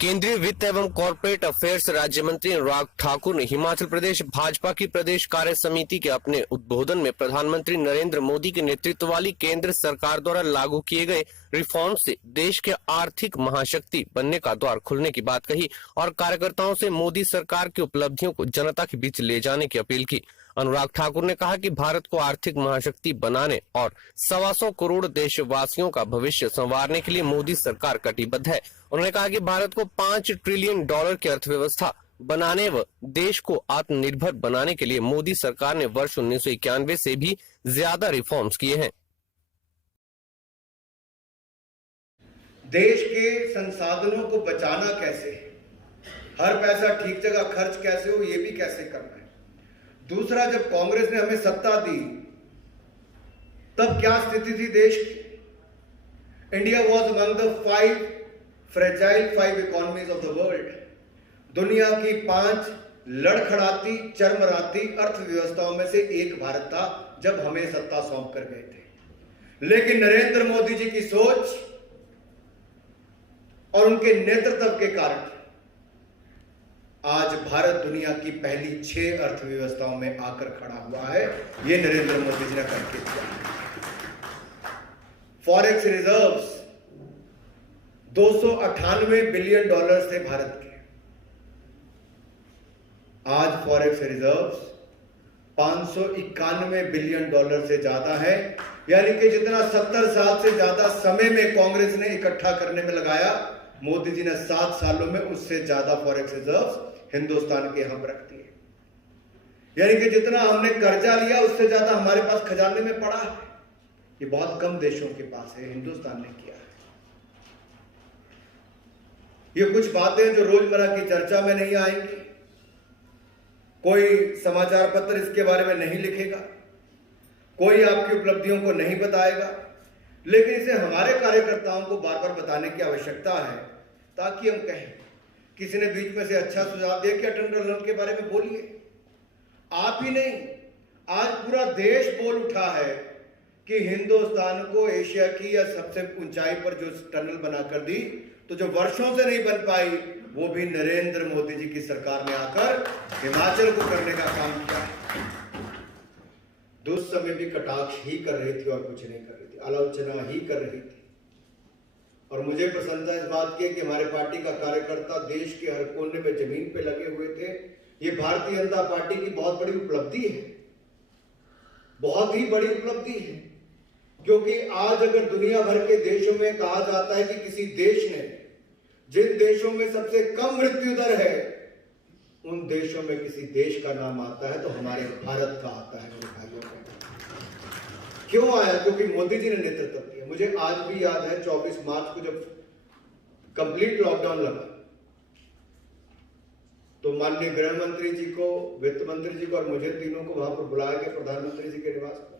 केंद्रीय वित्त एवं कॉर्पोरेट अफेयर्स राज्य मंत्री अनुराग ठाकुर ने हिमाचल प्रदेश भाजपा की प्रदेश कार्य समिति के अपने उद्बोधन में प्रधानमंत्री नरेंद्र मोदी के नेतृत्व वाली केंद्र सरकार द्वारा लागू किए गए रिफॉर्म से देश के आर्थिक महाशक्ति बनने का द्वार खुलने की बात कही और कार्यकर्ताओं से मोदी सरकार की उपलब्धियों को जनता के बीच ले जाने की अपील की। अनुराग ठाकुर ने कहा कि भारत को आर्थिक महाशक्ति बनाने और 125 करोड़ देशवासियों का भविष्य संवारने के लिए मोदी सरकार कटिबद्ध है। उन्होंने कहा कि भारत को $5 ट्रिलियन की अर्थव्यवस्था बनाने व देश को आत्मनिर्भर बनाने के लिए मोदी सरकार ने वर्ष 1991 से भी ज्यादा रिफॉर्म्स किए हैं। देश के संसाधनों को बचाना कैसे है, हर पैसा ठीक जगह खर्च कैसे हो, ये भी कैसे करना है। दूसरा, जब कांग्रेस ने हमें सत्ता दी तब क्या स्थिति थी देश की। India was among the 5 fragile 5 economies of the world. दुनिया की 5 लड़खड़ाती चरमराती अर्थव्यवस्थाओं में से एक भारत था जब हमें सत्ता सौंप कर गए थे। लेकिन नरेंद्र मोदी जी की सोच और उनके नेतृत्व के कारण आज भारत दुनिया की पहली 6 अर्थव्यवस्थाओं में आकर खड़ा हुआ है। यह नरेंद्र मोदी जी ने करके दिया। फॉरेक्स रिजर्व्स $298 बिलियन थे भारत के। आज फॉरेक्स रिजर्व्स $591 बिलियन से ज्यादा है। यानी कि जितना 70 साल से ज्यादा समय में कांग्रेस ने इकट्ठा करने में लगाया, मोदी जी ने 7 सालों में उससे ज्यादा फॉरेक्स रिजर्व्स हिंदुस्तान के यहां पर रख दिए। यानी कि जितना हमने कर्जा लिया उससे ज्यादा हमारे पास खजाने में पड़ा है। ये बहुत कम देशों के पास है, हिंदुस्तान ने किया है। ये कुछ बातें जो रोजमर्रा की चर्चा में नहीं आएंगी, कोई समाचार पत्र इसके बारे में नहीं लिखेगा, कोई आपकी उपलब्धियों को नहीं बताएगा, लेकिन इसे हमारे कार्यकर्ताओं को बार बार बताने की आवश्यकता है ताकि हम कहें। किसी ने बीच में से अच्छा सुझाव दिया कि अटल टनल के बारे में बोलिए। आप ही नहीं, आज पूरा देश बोल उठा है कि हिंदुस्तान को एशिया की या सबसे ऊंचाई पर जो टनल बनाकर दी, तो जो वर्षों से नहीं बन पाई, वो भी नरेंद्र मोदी जी की सरकार ने आकर हिमाचल को करने का काम किया है। उस समय भी कटाक्ष ही कर रही थी और कुछ नहीं कर रही थी, आलोचना ही कर रही थी। और मुझे प्रसन्नता इस बात की कि हमारे पार्टी का कार्यकर्ता देश के हर कोने में जमीन पे लगे हुए थे। ये भारतीय जनता पार्टी की बहुत बड़ी उपलब्धि है, बहुत ही बड़ी उपलब्धि है। क्योंकि आज अगर दुनिया भर के देशों में कहा जाता है कि किसी देश ने जिन देशों में सबसे कम मृत्यु दर है, उन देशों में किसी देश का नाम आता है तो हमारे भारत का आता है। मेरे भाइयों का क्यों आया? क्योंकि मोदी जी ने नेतृत्व किया। मुझे आज भी याद है 24 मार्च को जब कंप्लीट लॉकडाउन लगा, तो माननीय गृह मंत्री जी को, वित्त मंत्री जी को और मुझे तीनों को वहां पर बुलाया गया प्रधानमंत्री जी के निवास पर।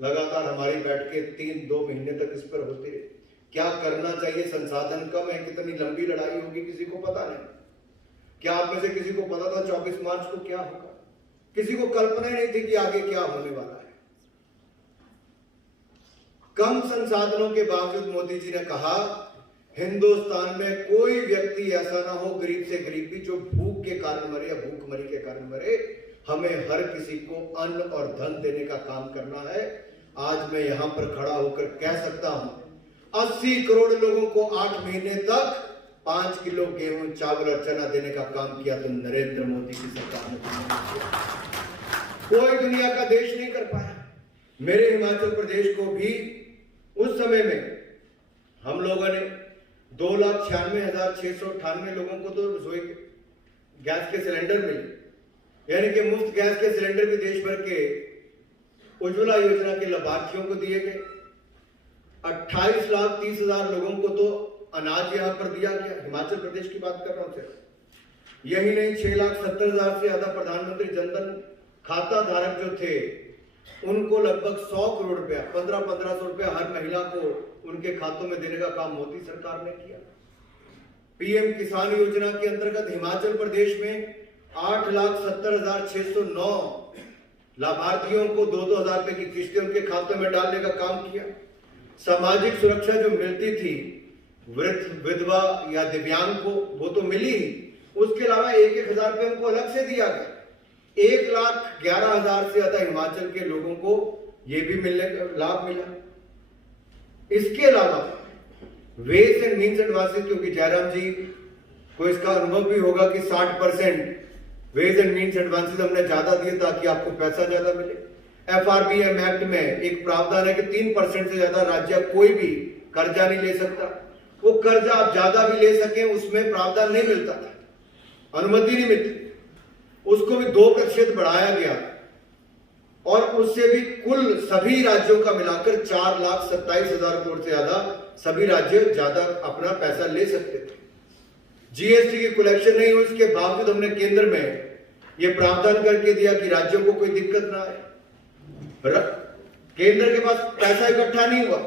लगातार हमारी बैठकें 3-2 महीने तक इस पर होती रही। क्या करना चाहिए, संसाधन कम है, कितनी लंबी लड़ाई होगी, किसी को पता नहीं। क्या आप में से किसी को पता था 24 मार्च को क्या होगा? किसी को कल्पना नहीं थी कि आगे क्या होने वाला है। कम संसाधनों के बावजूद मोदी जी ने कहा, हिंदुस्तान में कोई व्यक्ति ऐसा ना हो गरीब से गरीब भी जो भूख के कारण मरे या भूखमरी के कारण मरे। हमें हर किसी को अन्न और धन देने का काम करना है। आज मैं यहां पर खड़ा होकर कह सकता हूं, 80 करोड़ लोगों को 8 महीने तक 5 किलो गेहूं, चावल और चना देने का काम किया तो नरेंद्र मोदी की सरकार ने किया। कोई दुनिया का देश नहीं कर पाया। मेरे हिमाचल प्रदेश को भी उस समय में हम लोगों ने 2,96,698 लोगों को तो रसोई गैस के सिलेंडर मिले, यानी कि मुफ्त गैस के सिलेंडर भी देश भर के उज्ज्वला योजना के लाभार्थियों को दिए गए। 28,30,000 लोगों को तो अनाज यहां पर दिया गया। हिमाचल प्रदेश की बात कर रहा हूं सिर्फ। यही नहीं, 6,70,000 से ज्यादा प्रधानमंत्री जनधन खाता धारक जो थे, उनको लगभग 100 करोड़ रुपया, 1500 रुपया हर महिला को उनके खातों में देने का काम मोदी सरकार ने किया। पीएम किसान योजना के अंतर्गत हिमाचल प्रदेश में 8,70,609 लाभार्थियों को 2-2 हजार रुपए की किस्तें उनके खातों में डालने का काम किया। सामाजिक सुरक्षा जो मिलती थी वृद्ध विधवा या दिव्यांग को, वो तो मिली ही, उसके अलावा 1,000 रुपये उनको अलग से दिया गया। 1,11,000 से ज्यादा हिमाचल के लोगों को ये भी मिलने का लाभ मिला। इसके अलावा वेज एंड मीन्स एडवांसेस, क्योंकि जयराम जी को इसका अनुभव भी होगा कि 60% वेज एंड मीन्स एडवांसेस हमने ज्यादा दिए ताकि आपको पैसा ज्यादा मिले। FRBM एक्ट में एक प्रावधान है कि 3% से ज्यादा राज्य कोई भी कर्जा नहीं ले सकता। वो कर्जा आप ज्यादा भी ले सके उसमें प्रावधान नहीं मिलता था, अनुमति नहीं मिलती। उसको भी 2% बढ़ाया गया और उससे भी कुल सभी राज्यों का मिलाकर 4,27,000 करोड़ से ज्यादा सभी राज्य ज्यादा अपना पैसा ले सकते थे। GST की कलेक्शन नहीं हुई, उसके बावजूद हमने केंद्र में यह प्रावधान करके दिया कि राज्यों को कोई दिक्कत ना आए। केंद्र के पास पैसा इकट्ठा नहीं हुआ,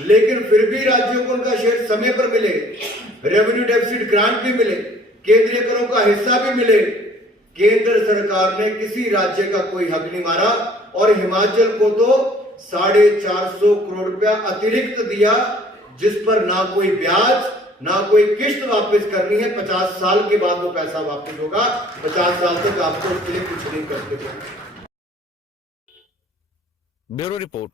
लेकिन फिर भी राज्यों को उनका शेयर समय पर मिले, रेवेन्यू डेफिसिट ग्रांट भी मिले, केंद्रीय करों का हिस्सा भी मिले। केंद्र सरकार ने किसी राज्य का कोई हक नहीं मारा और हिमाचल को तो 450 करोड़ रुपया अतिरिक्त दिया, जिस पर ना कोई ब्याज ना कोई किस्त वापस करनी है। 50 साल के बाद वो पैसा वापस होगा। 50 साल तक आपको उसके लिए कुछ नहीं करते थे। Bureau report.